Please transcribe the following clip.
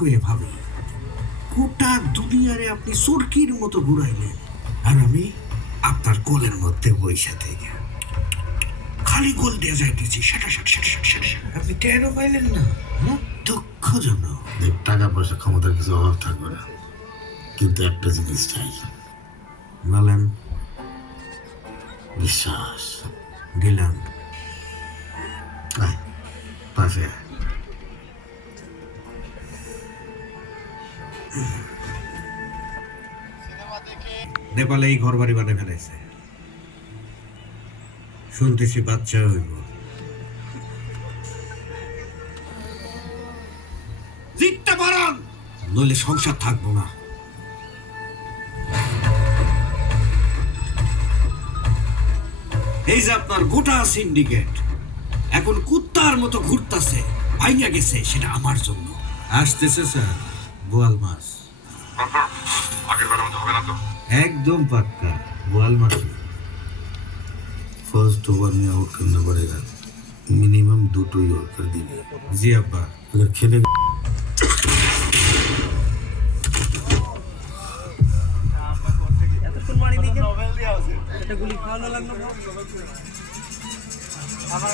করে ভাবি, গোটা দুনিয়ারে আপনি চরকির মতো ঘুরাইলেন, আর আমি আপনার কোলের মধ্যে বইসা থেকে খালি গোল দিয়ে যাইতেছি, সাটা সাট সাট সাট সাট সাট। আপনি টেরও পাইলেন না? দুঃখজনক। টাকা পয়সা ক্ষমতার কিছু অভাব থাকবে না, কিন্তু একটা জিনিস চাই। বলেন। বিশ্বাস। দিলাম। আয়, পাশে আয়। নেপালে এই ঘর বাড়ি বানিয়ে ফেলেছে, শুনতেছি বাচ্চা হইব। জিততে পারান, নইলে সংসার থাকবো না। এই যে আপনার গোটা সিন্ডিকেট এখন কুত্তার মতো ঘুরতাছে, ভাইয়া গেছে, সেটা আমার জন্য। আসতেছে স্যার, বোয়াল মাছ। একদম পাক্কা বোয়াল মাছ। फर्स्ट ओवर में आउट करना पड़ेगा, मिनिमम 2 यॉर्कर देंगे। জি আব্বা। अगर खेलेगा গুলি খাওয়ানো লাগলো আমার